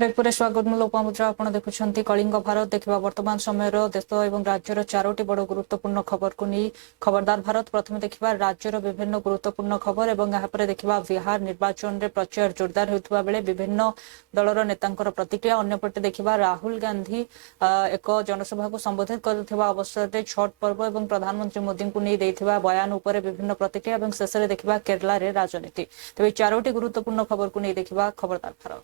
ब्रेकपुरे स्वागत मु लोपामुद्रा आप देखुं कलिंग भारत देखा वर्तमान समय देश और राज्यर चारोटी बड़ गुरुत्वपूर्ण खबर को नहीं खबरदार भारत प्रथम देखा राज्यर विभिन्न गुरुत्वपूर्ण खबर और यहाँ देखा बिहार निर्वाचन में प्रचार जोरदार होता बेले विभिन्न दलर नेता प्रतिक्रिया अन्यपटे देखा राहुल गांधी एक जनसभा को संबोधित कर अवसर में छठ पर्व और प्रधानमंत्री मोदी को नहीं बयान उपर विभिन्न प्रतिक्रिया और शेष में देखा केरला रे राजनीति तेज चारोटी गुरुत्वपूर्ण खबर को नहीं देखा खबरदार भारत।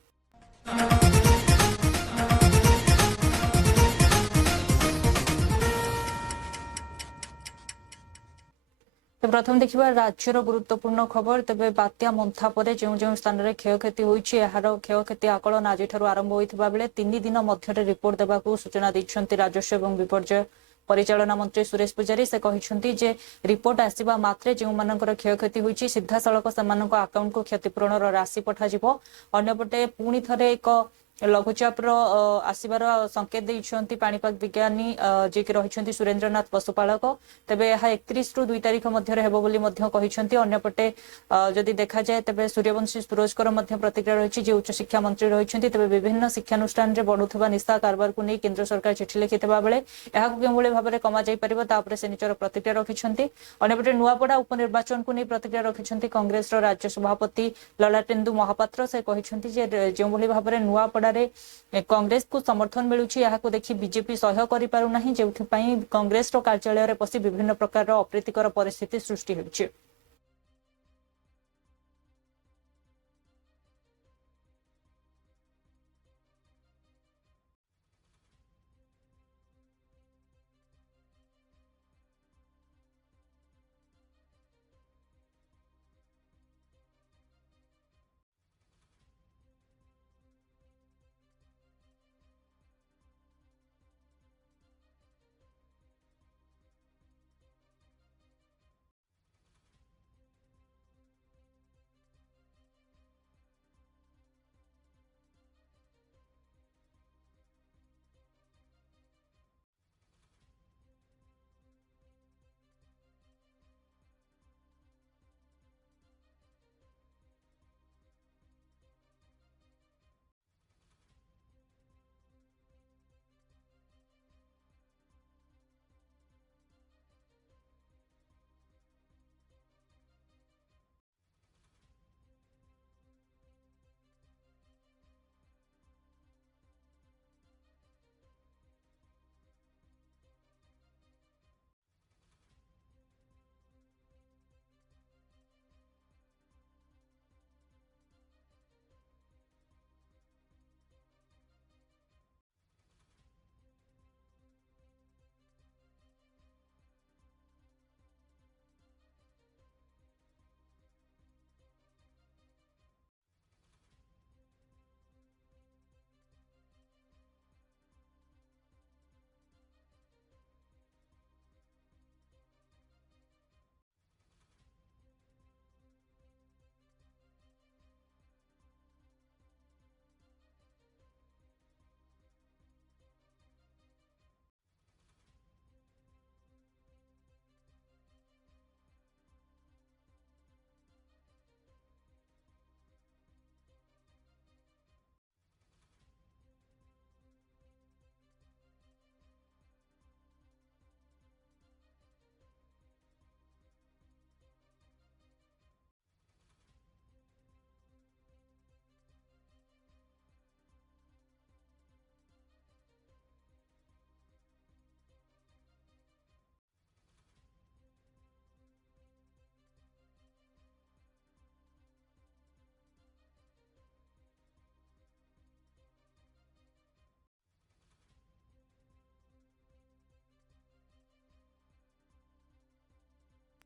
प्रथम देखा राज्यर गुरुत्वपूर्ण खबर तेज बात्या मंथा पर जो स्थान में क्षयक्षति होती यार क्षयक्षति आकलन आज आरंभ होता बेले 3 दिन मध्य रिपोर्ट देवा सूचना देते राजस्व और विपर्यय परिचालना मंत्री सुरेश पुजारी से कहते जे रिपोर्ट आसवा मात्रे जो मानकर क्षयक्षति होती सीधा सड़क से आकाउंट को क्षतिपूरण राशि पठाଯିବ अन्यपटे पुणी थे एक लघुचाप आसबार संकेत देते पाणीपाग विज्ञानी जी कि रही सुरेन्द्रनाथ पशुपालक तेबे यह 31 रु 2 तारिख मध्य कहते अन्यपटे जदि देखा जाए तेबे सूर्यवंशी सुरोजकर प्रतिक्रिया रही जे उच्च शिक्षा मंत्री रही तेबे विभिन्न शिक्षानुष्ठान में बढ़ुवा निशा कारबार को नहीं केन्द्र सरकार चिठी लिखिता बेले यहाँ भाव में कमा जापर से निजर प्रतिक्रिया रखिंट अन्यपटे नुआपड़ा उपनिर्वाचन को नहीं प्रतिक्रिया रखिंट कांग्रेस राज्य सभापति ललाटेन्दु महापात्र से कहते जो भाव में नुआपड़ा कांग्रेस को समर्थन मिलूची यहाँ देखि बीजेपी सह्य करि पारु नाही जेउथि कांग्रेस कार्यालय में पशि विभिन्न प्रकार अप्रीतिकर परिस्थिति सृष्टि होइछि।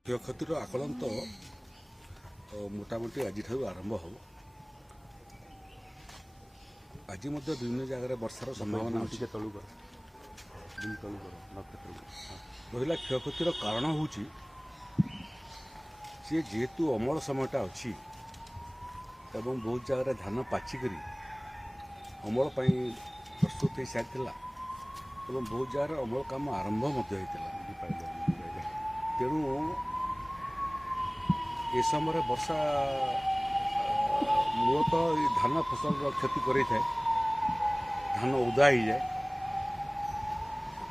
क्षयक्षतिर आकलन तो मोटामोटी आज आरंभ हो आज विभिन्न जगह वर्षार संभावना अच्छी रहा क्षयक्षतिर कारण हूँ सी जेहेतु अमल समयटा अच्छी एवं बहुत जगह धान पाचिक अमल प्रस्तुत हो सारी बहुत जगह अमल काम आरंभ तेणु ए समय वर्षा मूलतः धान फसल क्षति करें धान ओदा हो जाए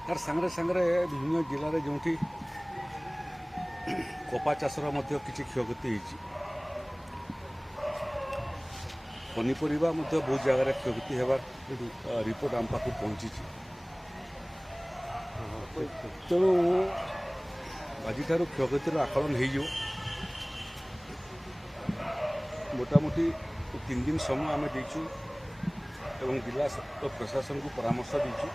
तार सांगे सांगे विभिन्न जिले में जो कपा चाषर किसी क्षयक्षति होती पनीपरिया बहुत जगह क्षयक्षति होवार रिपोर्ट आम पाक पहुँची तेणु आज क्षयक्षतिर आकलन हो मोटामोटी 3 दिन समय आम देचु एवं जिला प्रशासन को परामर्श देचु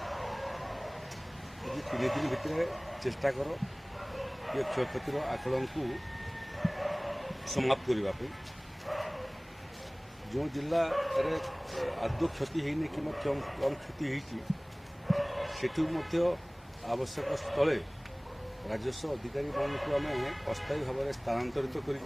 3 दिन भितर चेष्टा कर ये क्षयक्षतिर आकलन को समाप्त करने जो जिले में आदौ क्षति होनी कि कम क्षति होती आवश्यक स्थले राजस्व अधिकारी को आम अस्थायी भाव में स्थानांतरित कर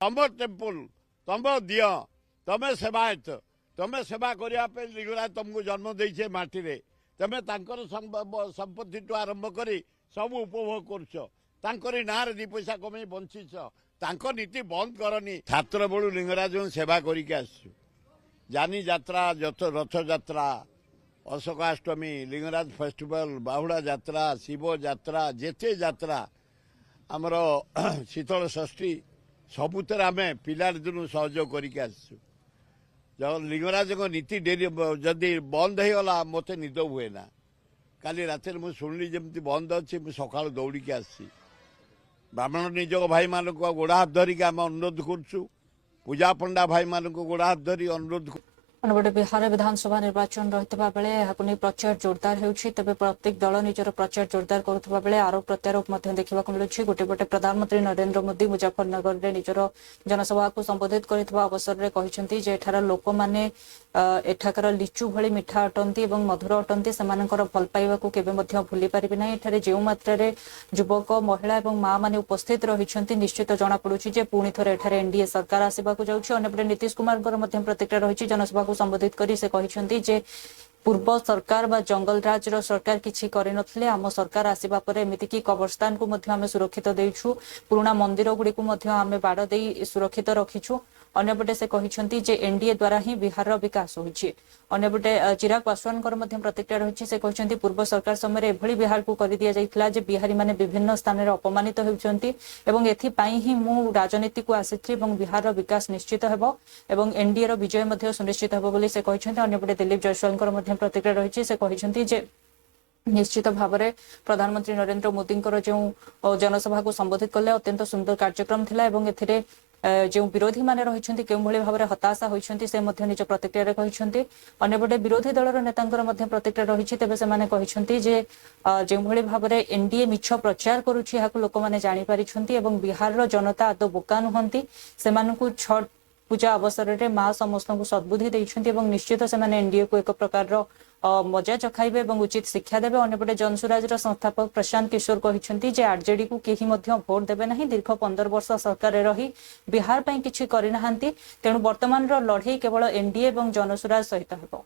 तम टेम्पल तम दिय तमें सेवायत तमें सेवा करने लिंगराज तुमको जन्म देछे माटी रे तमें संपत्ति टू आरंभ करी सब उपभोग कर ना दी पैसा कमे बंचीच नीति बंद करनी छात्र बड़ू लिंगराज सेवा करके आसु जानी जात्रा रथ जात्रा अशोकाष्टमी लिंगराज फेस्टिवल बाहुड़ा जात्रा शिव जात्रा जेते जात्रा आमर शीतल षष्ठी सबुतर आम पिलार दिन सहयोग करके आसु जब लिंगराज नीति डेरी जदि बंद हो गला मत निद हुए ना काली रात मुझे शुणिली जमी बंद अच्छी मुझे सका दौड़ी के आसी ब्राह्मण निजोग भाई मान गोड़ हाथ धरिकी आम अनुरोध करुँ पूजा पंडा भाई मान गोड़ हाथ धरी अनुरोध अन्यपटे बिहार विधानसभा निर्वाचन रही बेले यह प्रचार जोरदार होती तेज प्रत्येक दल निजर प्रचार जोरदार करुवा बेले आरोप प्रत्यारोप देखा मिलूँ गोटेपटे प्रधानमंत्री नरेंद्र मोदी मुजफ्फरनगर में निजर जनसभा को संबोधित करथिबा अवसर में कहते एठार लोक मैंने एठाकर लिचु भली मिठा अटंती और मधुर अटंती से भल पाइबा केबे भूली पारिबे ना एठारे जो मात्रा युवक महिला और माँ मैंने उपस्थित रही निश्चित जना पड़ुछि जे पुणी थरे एठारे एनडीए सरकार आसवाक जाउछि अन्यपटे नीतीश कुमार प्रतिक्रिया रही जनसभा को संबोधित करी से कहते जे पूर्व सरकार बा जंगल राज रो सरकार किछि करि नथले आम सरकार आसीबा परे एमिति कि कब्रस्तान को मध्य आमे सुरक्षित देइछु पुराना मंदिर गुडी को मध्य आमे बाड़ देई सुरक्षित रखिछु अन्यपटे से कहते जे एनडीए द्वारा ही बिहार विकास होइछि अन्यपटे चिराग पासवान प्रतिक्रिया रही से कहते पूर्व सरकार समय एभली बिहार को कर दिया जाइथिला जे बिहारी माने विभिन्न स्थान में अपमानित होउछंती एवं एथिपाई ही मु राजनीति को आसिथि एवं बिहार विकास निश्चित हेबो एवं एनडीए रो विजय मध्य सुनिश्चित हेबो बोली से कहते अन्यपटे दिलीप जयसवाल प्रतिक्रिया रही से कहते जे निश्चित भाव में प्रधानमंत्री नरेंद्र मोदी जो जनसभा को संबोधित कले अत्यंत सुंदर कार्यक्रम थिला एवं एथिरे जो विरोधी माने रहिछन्ति केउ भली भाव में हताशा होइछन्ति से मध्य निज प्रतिक्रिया रे कहिछन्ति अन्यपटे विरोधी दलर नेतांकर मध्य प्रतिक्रिया रहिछि तेबे से माने कहिछन्ति जे जो भली भाव में एनडीए मिछ प्रचार करूछि याकु लोक माने जानि पारिछन्ति एवं बिहार रो जनता आदौ बोका नुहंती सेमानकु छठ पूजा अवसर में माँ समस्त को सद्बुद्धि देइछन्ति एवं निश्चित से माने एनडीए को एक प्रकार मजा चखाइबे एवं उचित शिक्षा देबे अन्यपटे जनसुराज संस्थापक प्रशांत किशोर कहिछन्ति जे आरजेडी को केही मध्य भोट देबे नाही दीर्घ 15 वर्ष सरकार रही बिहार पई किछि करि नाहंती तेणु वर्तमान रो लड़ाई केवल एनडीए एवं जनसुराज सहित हेबो।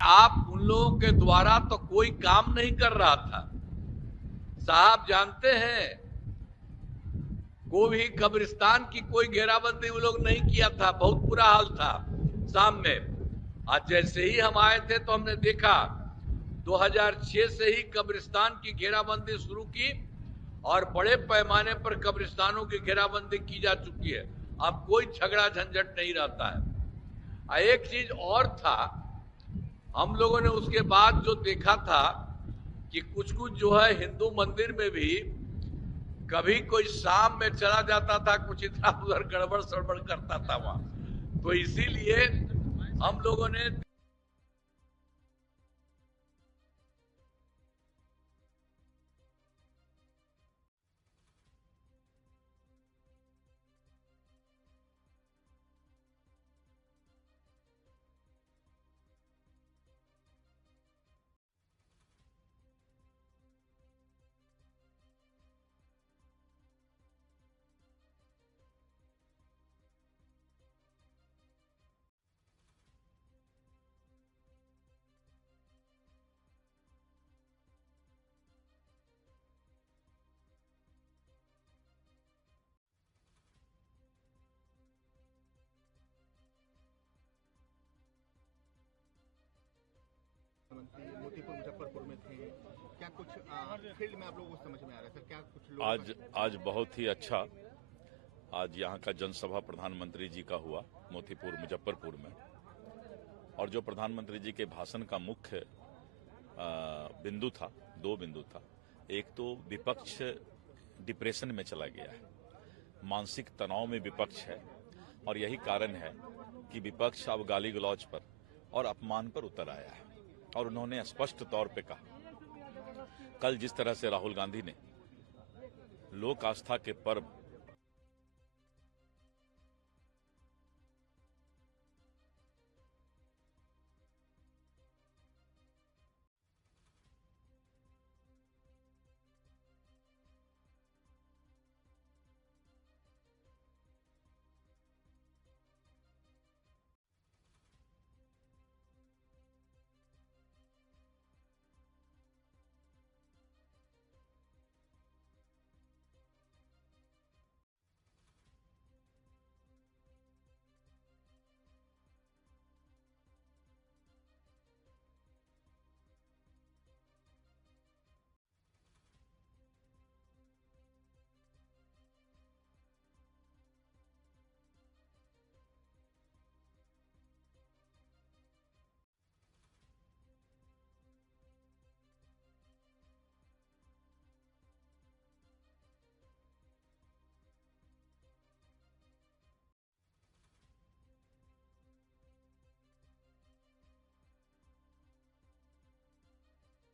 आप उन लोगों के द्वारा तो कोई काम नहीं कर रहा था साहब, जानते हैं कोई भी कब्रिस्तान की कोई घेराबंदी वो लोग नहीं किया था, बहुत बुरा हाल था सामने। आज जैसे ही हम आए थे तो हमने देखा 2006 से ही कब्रिस्तान की घेराबंदी शुरू की और बड़े पैमाने पर कब्रिस्तानों की घेराबंदी की जा चुकी है। अब कोई झगड़ा झंझट नहीं रहता है। एक चीज और था, हम लोगों ने उसके बाद जो देखा था कि कुछ जो है हिंदू मंदिर में भी कभी कोई शाम में चला जाता था, कुछ इधर उधर गड़बड़ सड़बड़ करता था वहां। तो इसीलिए हम लोगों ने मोतीपुर मुजफ्फरपुर में थे, क्या कुछ फील्ड में आप लोगों को समझ में आ रहा है सर? क्या कुछ लोग आज बहुत ही अच्छा आज यहाँ का जनसभा प्रधानमंत्री जी का हुआ मोतीपुर मुजफ्फरपुर में, और जो प्रधानमंत्री जी के भाषण का मुख्य बिंदु था, दो बिंदु था। एक तो विपक्ष डिप्रेशन में चला गया है, मानसिक तनाव में विपक्ष है, और यही कारण है कि विपक्ष अब गाली गलौज पर और अपमान पर उतर आया है। और उन्होंने स्पष्ट तौर पे कहा, कल जिस तरह से राहुल गांधी ने लोक आस्था के पर्व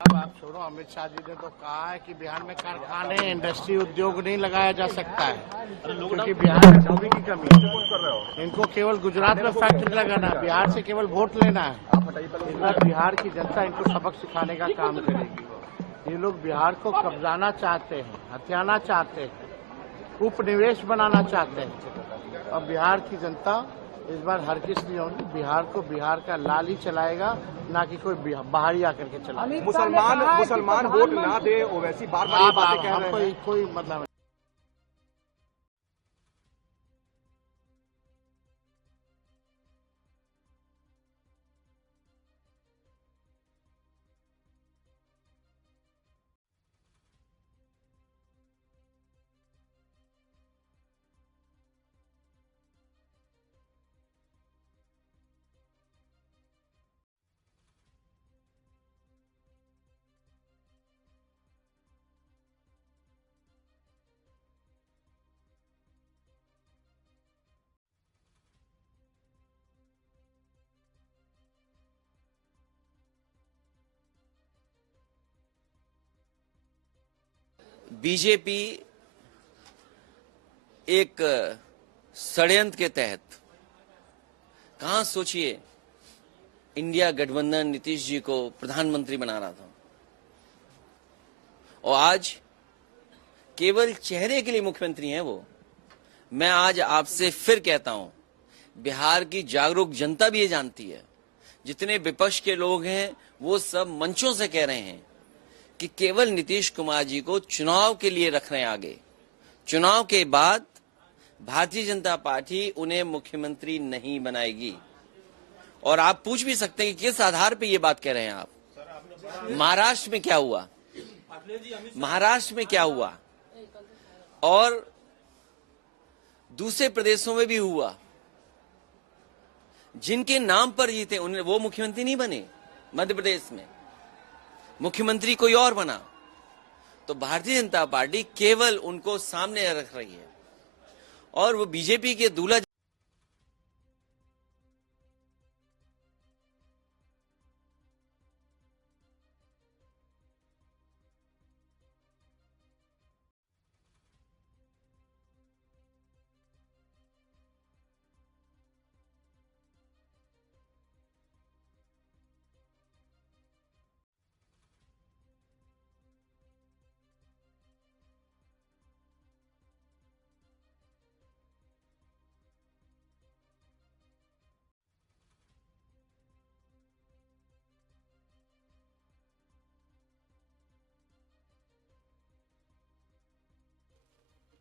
अब आप छोड़ो, अमित शाह जी ने तो कहा है कि बिहार में कारखाने, इंडस्ट्री, उद्योग नहीं लगाया जा सकता है क्योंकि बिहार में भूमि की कमी है। इनको केवल गुजरात में फैक्ट्री लगाना है, बिहार से केवल वोट लेना है। इस बार बिहार की जनता इनको सबक सिखाने का काम करेगी। ये लोग बिहार को कब्जाना चाहते हैं, हथियाना चाहते हैं, उपनिवेश बनाना चाहते हैं। और बिहार की जनता इस बार हर किस नहीं होगी, बिहार को बिहार का लाल ही चलाएगा, ना कि कोई बाहरी आकर के चलाएगा। मुसलमान वोट ना दे, ओवैसी बार बार ये बातें कह रहे हैं। कोई मतलब नहीं। बीजेपी एक षड्यंत्र के तहत, कहां सोचिए, इंडिया गठबंधन नीतीश जी को प्रधानमंत्री बना रहा था और आज केवल चेहरे के लिए मुख्यमंत्री हैं वो। मैं आज आपसे फिर कहता हूं, बिहार की जागरूक जनता भी ये जानती है, जितने विपक्ष के लोग हैं वो सब मंचों से कह रहे हैं कि केवल नीतीश कुमार जी को चुनाव के लिए रख रहे हैं आगे। चुनाव के बाद भारतीय जनता पार्टी उन्हें मुख्यमंत्री नहीं बनाएगी। और आप पूछ भी सकते हैं कि किस आधार पे ये बात कह रहे हैं आप। महाराष्ट्र में क्या हुआ, महाराष्ट्र में क्या हुआ और दूसरे प्रदेशों में भी हुआ, जिनके नाम पर जीते उन्हें वो मुख्यमंत्री नहीं बने। मध्य प्रदेश में मुख्यमंत्री कोई और बना। तो भारतीय जनता पार्टी केवल उनको सामने रख रही है और वो बीजेपी के दूल्हा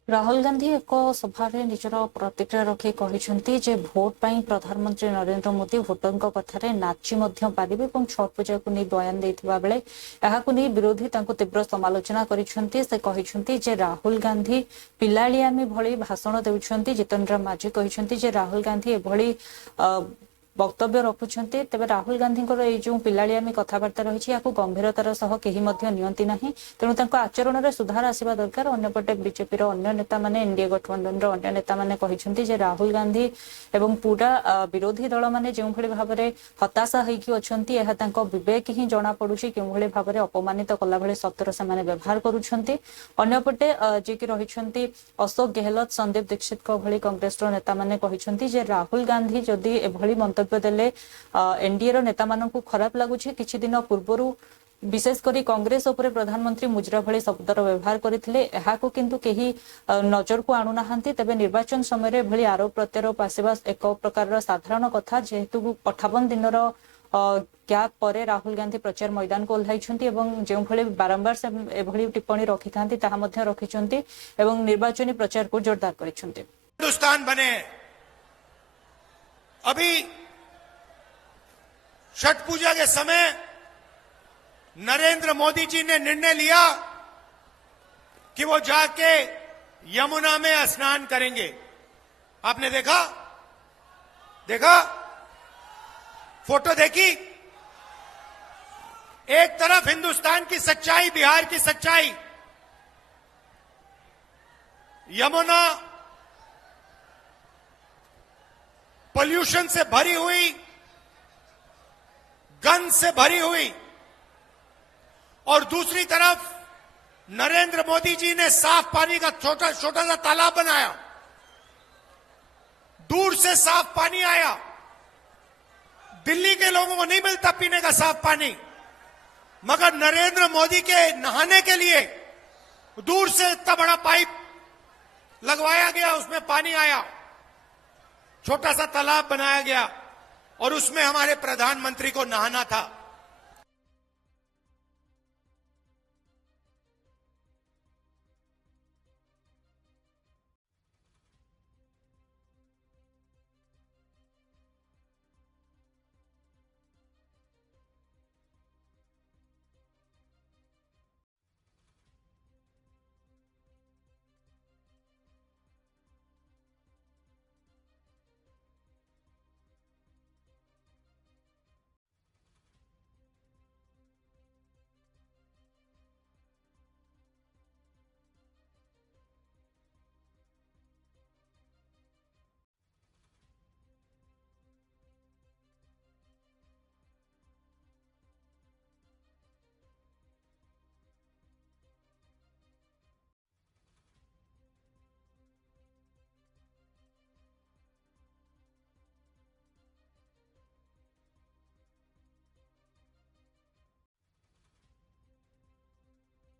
ରାହୁଲ ଗାନ୍ଧୀ ଏକ ସଭାରେ ନିଜର ପ୍ରତିକ୍ରିୟା ରଖି କହିଛନ୍ତି ଯେ ଭୋଟ ପାଇଁ ପ୍ରଧାନମନ୍ତ୍ରୀ ନରେନ୍ଦ୍ର ମୋଦି ଭୋଟରଙ୍କ କଥାରେ ନାଚି ମଧ୍ୟ ପାରିବେ ଏବଂ ଛଟ୍ ପୂଜାକୁ ନେଇ ବୟାନ ଦେଇଥିବା ବେଳେ ଏହାକୁ ନେଇ ବିରୋଧୀ ତାଙ୍କୁ ତୀବ୍ର ସମାଲୋଚନା କରିଛନ୍ତି। ସେ କହିଛନ୍ତି ଯେ ରାହୁଲ ଗାନ୍ଧୀ ପିଲାଳିଆମି ଭଳି ଭାଷଣ ଦେଉଛନ୍ତି। ଜିତେନ୍ଦ୍ର ମାଝୀ କହିଛନ୍ତି ଯେ ରାହୁଲ ଗାନ୍ଧୀ ଏଭଳି ବକ୍ତବ୍ୟ ରଖୁଛନ୍ତି। ତେବେ ରାହୁଲ ଗାନ୍ଧୀଙ୍କର ଏଇ ଯେଉଁ ପିଲାଳିଆମି କଥାବାର୍ତ୍ତା ରହିଛି ଏହାକୁ ଗମ୍ଭୀରତାର ସହ କେହି ମଧ୍ୟ ନିଅନ୍ତି ନାହିଁ। ତେଣୁ ତାଙ୍କ ଆଚରଣରେ ସୁଧାର ଆସିବା ଦରକାର। ଅନ୍ୟପଟେ ବିଜେପିର ଅନ୍ୟ ନେତାମାନେ, ଏନଡିଏ ଗଠବନ୍ଧନର ଅନ୍ୟ ନେତାମାନେ କହିଛନ୍ତି ଯେ ରାହୁଲ ଗାନ୍ଧୀ ଏବଂ ପୁରା ବିରୋଧୀ ଦଳମାନେ ଯେଉଁଭଳି ଭାବରେ ହତାଶା ହେଇକି ଅଛନ୍ତି ଏହା ତାଙ୍କ ବିବେକ ହିଁ ଜଣାପଡୁଛି କେଉଁଭଳି ଭାବରେ ଅପମାନିତ କଲା ଭଳି ଶବ୍ଦର ସେମାନେ ବ୍ୟବହାର କରୁଛନ୍ତି। ଅନ୍ୟପଟେ ଯିଏକି ରହିଛନ୍ତି ଅଶୋକ ଗେହଲତ, ସନ୍ଦୀପ ଦୀକ୍ଷିତଙ୍କ ଭଳି କଂଗ୍ରେସର ନେତାମାନେ କହିଛନ୍ତି ଯେ ରାହୁଲ ଗାନ୍ଧୀ ଯଦି ଏଭଳି ମନ୍ତବ୍ୟ ଦେଲେ ଏନଡିଏର ନେତାମାନଙ୍କୁ ଖରାପ ଲାଗୁଛି। କିଛି ଦିନ ପୂର୍ବରୁ ବିଶେଷ କରି କଂଗ୍ରେସ ଉପରେ ପ୍ରଧାନମନ୍ତ୍ରୀ ମୁଜରା ଭଳି ଶବ୍ଦର ବ୍ୟବହାର କରିଥିଲେ। ଏହାକୁ କିନ୍ତୁ କେହି ନଜରକୁ ଆଣୁନାହାନ୍ତି। ତେବେ ନିର୍ବାଚନ ସମୟରେ ଏଭଳି ଆରୋପ ପ୍ରତ୍ୟାରୋପ ଆସିବା ଏକ ପ୍ରକାରର ସାଧାରଣ କଥା, ଯେହେତୁ 58 ଦିନର ଗ୍ୟାପ୍ ପରେ ରାହୁଲ ଗାନ୍ଧୀ ପ୍ରଚାର ମଇଦାନକୁ ଓହ୍ଲାଇଛନ୍ତି ଏବଂ ଯେଉଁଭଳି ବାରମ୍ବାର ସେ ଏଭଳି ଟିପ୍ପଣୀ ରଖିଥାନ୍ତି ତାହା ମଧ୍ୟ ରଖିଛନ୍ତି ଏବଂ ନିର୍ବାଚନୀ ପ୍ରଚାରକୁ ଜୋରଦାର କରିଛନ୍ତି। हिंदुस्तान बने अभी छठ पूजा के समय नरेंद्र मोदी जी ने निर्णय लिया कि वो जाके यमुना में स्नान करेंगे। आपने देखा फोटो देखी। एक तरफ हिंदुस्तान की सच्चाई, बिहार की सच्चाई, यमुना पोल्यूशन से भरी हुई, गंद से भरी हुई, और दूसरी तरफ नरेंद्र मोदी जी ने साफ पानी का छोटा छोटा सा तालाब बनाया, दूर से साफ पानी आया। दिल्ली के लोगों को नहीं मिलता पीने का साफ पानी, मगर नरेंद्र मोदी के नहाने के लिए दूर से इतना बड़ा पाइप लगवाया गया, उसमें पानी आया, छोटा सा तालाब बनाया गया और उसमें हमारे प्रधानमंत्री को नहाना था।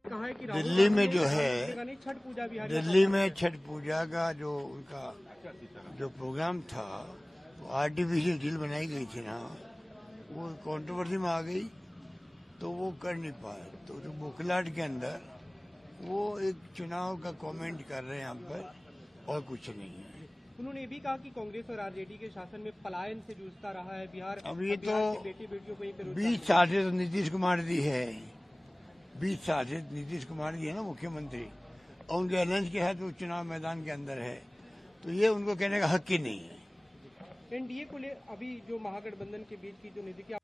दिल्ली में जो है, दिल्ली में छठ पूजा का जो उनका जो प्रोग्राम था, वो आर्टिफिशियल झील बनाई गई थी ना, वो कंट्रोवर्सी में आ गई तो वो कर नहीं पाए। तो जो बुकलाट के अंदर वो एक चुनाव का कमेंट कर रहे हैं यहाँ पर और कुछ नहीं है। उन्होंने ये भी कहा कि कांग्रेस और आरजेडी के शासन में पलायन से जूझता रहा है बिहार। अब ये तो बेटी बेटियों को 20 साल से तो नीतीश कुमार दी है, 20 साल से नीतीश कुमार जी है ना मुख्यमंत्री, और उनके अलायंस के साथ वो चुनाव मैदान के अंदर है, तो ये उनको कहने का हक ही नहीं है। एनडीए को ले अभी जो महागठबंधन के बीच की जो नीति की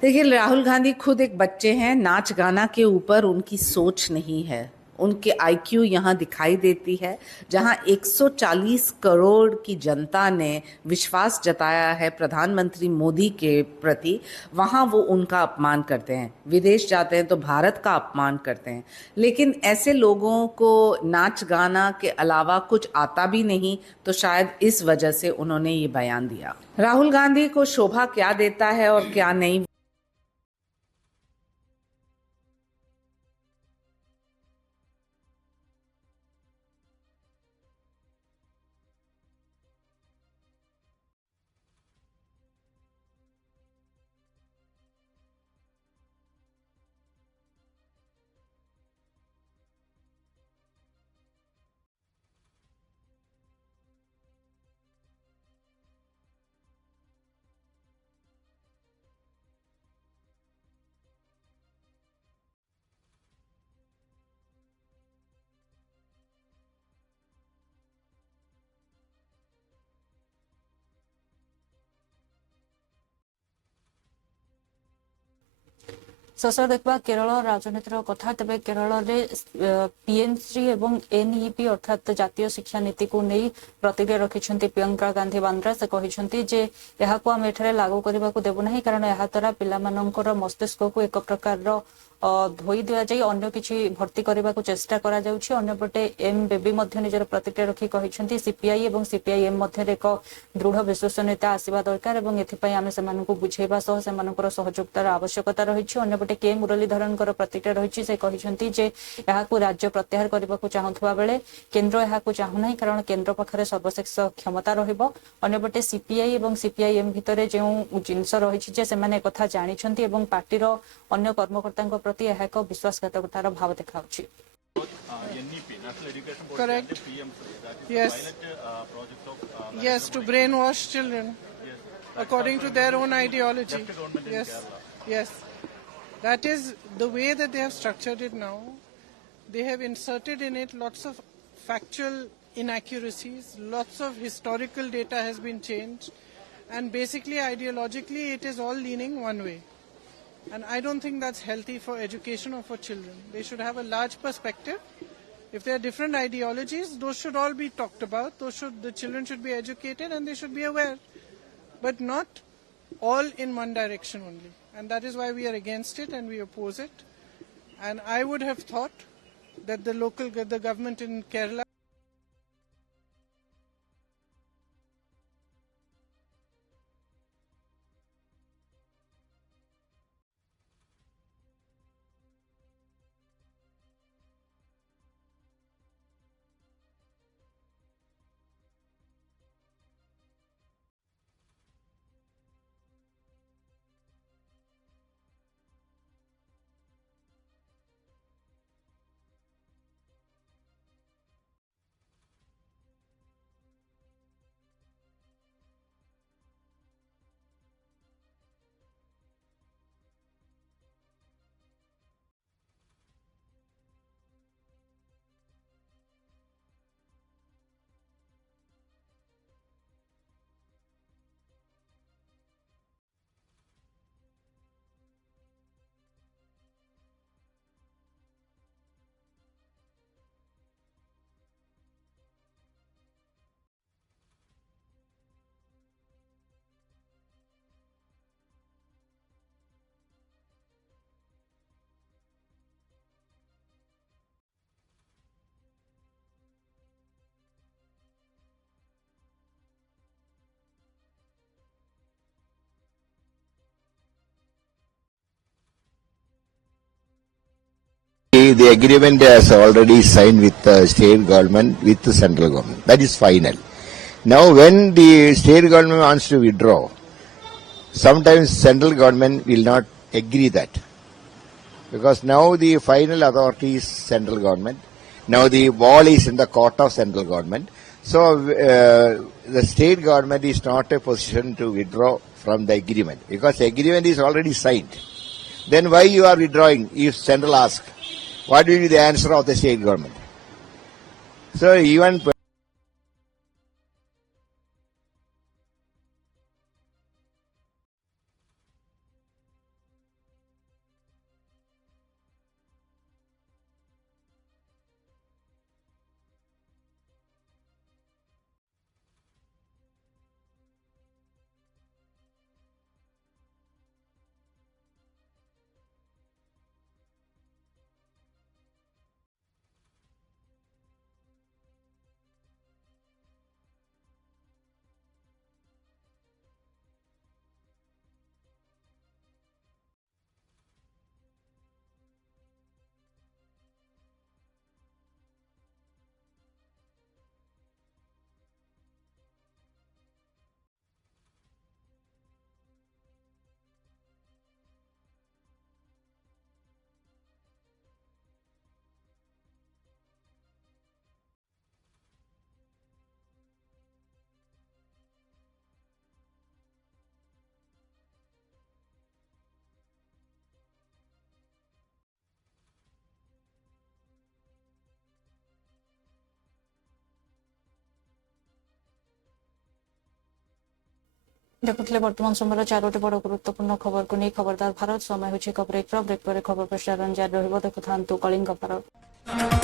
देखिए, राहुल गांधी खुद एक बच्चे हैं। नाच गाना के ऊपर उनकी सोच नहीं है। उनके आईक्यू यहाँ दिखाई देती है। जहाँ 140 करोड़ की जनता ने विश्वास जताया है प्रधानमंत्री मोदी के प्रति, वहाँ वो उनका अपमान करते हैं। विदेश जाते हैं तो भारत का अपमान करते हैं। लेकिन ऐसे लोगों को नाच गाना के अलावा कुछ आता भी नहीं, तो शायद इस वजह से उन्होंने ये बयान दिया। राहुल गांधी को शोभा क्या देता है और क्या नहीं, शेष देखा केरल राजनीतिर कथा। तेज केरल में पीएमसी और एनईपी अर्थात जातीय शिक्षा नीति को नहीं प्रतिक्रिया रखिंट प्रियंका गांधी वाड्रा। से कहते आम एठारे लागू करने को देवु नहीं, कारण यह द्वारा पिलामानंकर मस्तिष्क को एक प्रकार धोई दिया जाई अन्य किछि भर्ती करने को चेष्टा करा जाउछि। अन्यपटे एम बेबी मध्य निजर प्रतिक्रिया रखी कहते सीपीआई और सीपीआईएम मध्य एक दृढ़ विश्वसनीयता आसवा दरकार और एथिपाई आमे सेमानकु बुझेबा सह सेमानकर सहयोगितार आवश्यकता रही। अन्यपटे के मुरलीधरनकर प्रतिक्रिया रही। से कहते जे यहाकु राज्य प्रत्याहार करने को चाहुवा बेले केन्द्र यहाकु चाहुना, कारण केन्द्र पाखरे सर्वशेष क्षमता रहिबो। अन्यपटे सीपीआई और सीपीआईएम भितर जो जिनस रही से माने कथा जानिछंती एवं पार्टीर अन्य कर्मकर्तांक प्रति यह एक विश्वासघातकतार भाव देखा। Correct. Yes. Yes, to brainwash children. according to their own ideology. Yes, yes. That is the way that they have structured it now. They have inserted in it lots of factual inaccuracies, lots of historical data has been changed, and basically ideologically it is all leaning one way. And I don't think that's healthy for education or for children. They should have a large perspective. If there are different ideologies, those should all be talked about. The children should be educated and they should be aware, but not all in one direction only. And that is why we are against it and we oppose it. And I would have thought that the government in Kerala the agreement has already signed with the state government, with the central government. That is final. Now, when the state government wants to withdraw, sometimes central government will not agree that. Because now the final authority is central government. Now the ball is in the court of central government. So the state government is not a position to withdraw from the agreement. Because the agreement is already signed. Then why you are withdrawing if central asks? What will be the answer of the state government? So even देखुले वर्तमान समय 4टी बड़ गुरुत्वपूर्ण खबर को नहीं खबरदार भारत समय होछि break पर खबर प्रसारण जारी रहिबो देखुथांतु कलिंग भारत।